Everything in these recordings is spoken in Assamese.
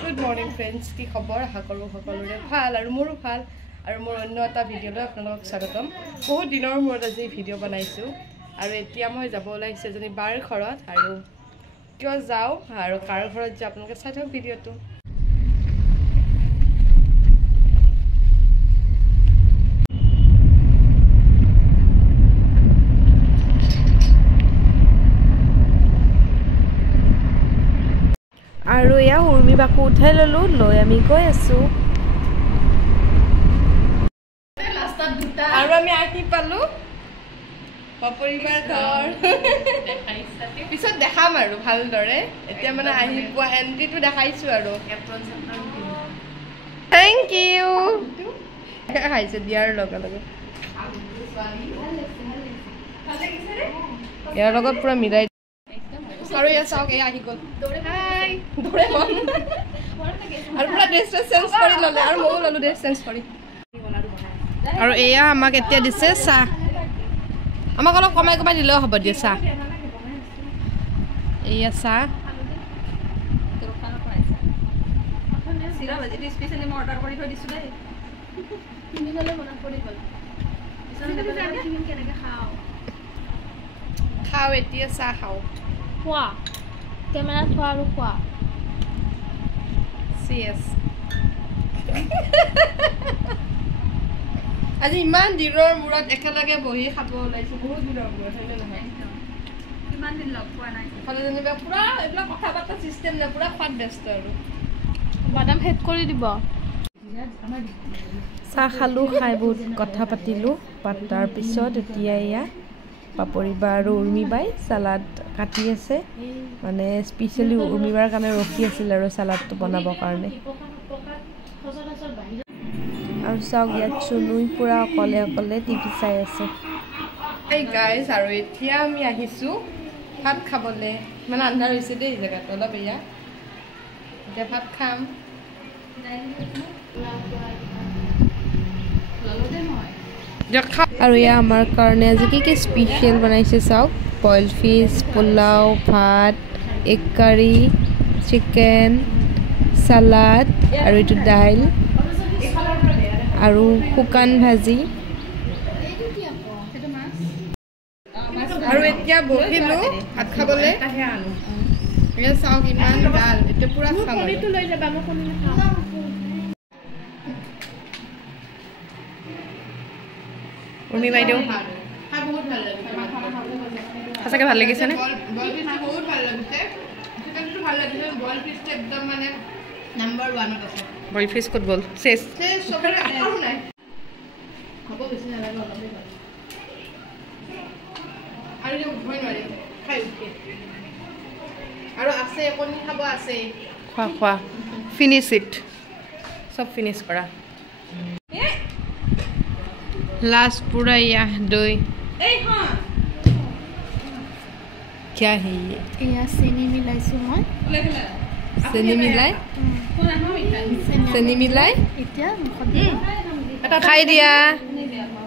Good morning friends, কি খবৰ আশা কৰোঁ সকলোৰে ভাল আৰু মোৰো ভাল আৰু মোৰ অন্য এটা ভিডিঅ'লৈ আপোনালোকক স্বাগতম বহুত দিনৰ মূৰত আজি ভিডিঅ' বনাইছোঁ আৰু এতিয়া মই যাব ওলাইছোঁ এজনী বাৰ ঘৰত আৰু কিয় যাওঁ আৰু কাৰ ঘৰত যাওঁ আপোনালোকে চাই থাকক ভিডিঅ'টো আৰু এয়া উৰ্মি বাকু উঠাই ললো লৈ আমি গৈ আছো আৰু আমি আহি পালো পৰিবাৰ ঘৰ পিছত দেখাম আৰু ভালদৰে এতিয়া মানে আহি পোৱা এন্ট্ৰিটো দেখাইছো আৰু থেংক ইউ খাইছে দিয়াৰ লগে লগে ইয়াৰ লগত পুৰা মিলাই আৰু ইয়া চাওক এই আহি গ'ল হাই দৌৰেমন আৰু পুৰা ড্ৰেছ চেঞ্জ কৰি ল'লে আৰু ময়ো ল'লো ড্ৰেছ চেঞ্জ কৰি আৰু এয়া আমাক এতিয়া দিছে চাহ আমাক অলপ কমাই কমাই দিলেও হ'ব দিয়া চাহ এয়া চাহ খাওঁ এতিয়া চাহ খাওঁ খোৱা কেমেৰা থোৱা আৰু খোৱা চিএছ আজি ইমান দিনৰ মূৰত একেলগে বহি খাব ওলাইছো বহুত দিনৰ মূৰত হয়নে নহয় কিমান দিন লগ পোৱা নাই খালে যেনিবা পুৰা এইবিলাক কথা বাৰ্তা চিষ্টেম নাই পুৰা খোৱাত ব্যস্ত আৰু বাদাম হেড কৰি দিব চাহ খালোঁ খাই বহুত কথা পাতিলোঁ পাতাৰ পিছত এতিয়া এয়া পাপৰিবা আৰু উৰ্মিবাই চালাড কাটি আছে মানে স্পেচিয়েলি উৰ্মিবাৰ কাৰণে ৰখি আছিল আৰু চালাডটো বনাবৰ কাৰণে আৰু চাওক ইয়াত চুনুই পুৰা অকলে অকলে টিভি চাই আছে এই গাইজ আৰু এতিয়া আমি আহিছোঁ ভাত খাবলৈ মানে আন্ধাৰ হৈছে দেই জেগাটো অলপ এয়া এতিয়া ভাত খাম আৰু এয়া আমাৰ কাৰণে আজি কি স্পেচিয়েল বনাইছে চাওক বইল ফিছ পোলাও ভাত এগ কাৰী চিকেন চালাড আৰু এইটো দাইল আৰু শুকান ভাজি আৰু এতিয়া বহিলোঁ ভাত খাবলৈ এয়া চাওক ইমান ডাল এতিয়া পুৰা খাম লৈ যাবা মই কণী নাখাওঁ উৰ্মি বাইদেউ সঁচাকৈ ভাল লাগিছেনে বইল ফিছ ক'ত গ'ল চেছ আৰু আছে কণী খাব আছে খোৱা খোৱা ফিনিছ ইট চব ফিনিছ কৰা लास्ट पूरा यह दो क्या है ये চেনি মিলাইছো মই চেনি মিলাই চেনি মিলাই এতিয়া খাই দিয়া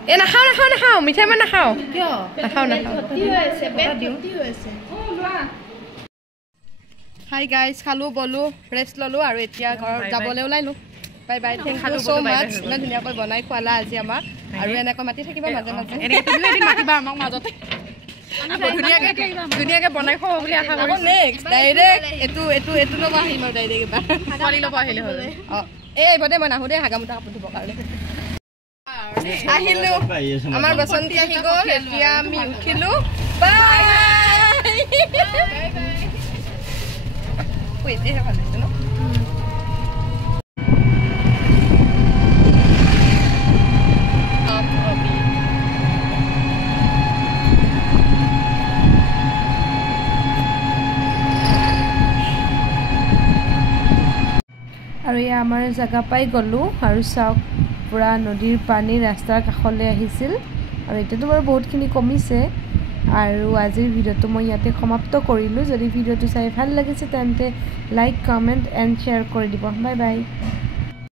এ নাখাওঁ নাখাওঁ নাখাওঁ মিঠাই মই নাখাওঁ কিয় নাখাওঁ নাখাওঁ হাই গাইজ খালোঁ বলো ৰেষ্ট ল'লোঁ আৰু এতিয়া ঘৰত যাবলৈ ওলাইলোঁ bye bye thank you so' মাছ ইমান ধুনীয়াকৈ বনাই খোৱালা আজি আমাক আৰু এনেকৈ মাতি থাকিবা মাজে মাজে মাতিবা আমাক মাজতে ধুনীয়াকৈ বনাই খুৱাব বুলি আশা কৰোঁ নেক্সট ডাইৰেক্ট এইটো ল'ব আহিম আৰু ডাইৰেক্ট এবাৰ ছোৱালী ল'ব আহিলে হ'ল অঁ এই আহিব দেই মই নাহোঁ দেই হাগামোটা কাপোৰ ধুবৰ কাৰণে আহিলোঁ আমাৰ বসন্তী আহি গ'ল এতিয়া আমি উঠিলোঁ বাই এতিয়াহে ভাল হৈছে ন আৰু এয়া আমাৰ জেগা পাই গ'লোঁ আৰু চাওক পুৰা নদীৰ পানী ৰাস্তাৰ কাষলৈ আহিছিল আৰু এতিয়াতো বাৰু বহুতখিনি কমিছে আৰু আজিৰ ভিডিঅ'টো মই ইয়াতে সমাপ্ত কৰিলোঁ যদি ভিডিঅ'টো চাই ভাল লাগিছে তেন্তে লাইক কমেণ্ট এণ্ড শ্বেয়াৰ কৰি দিব বাই বাই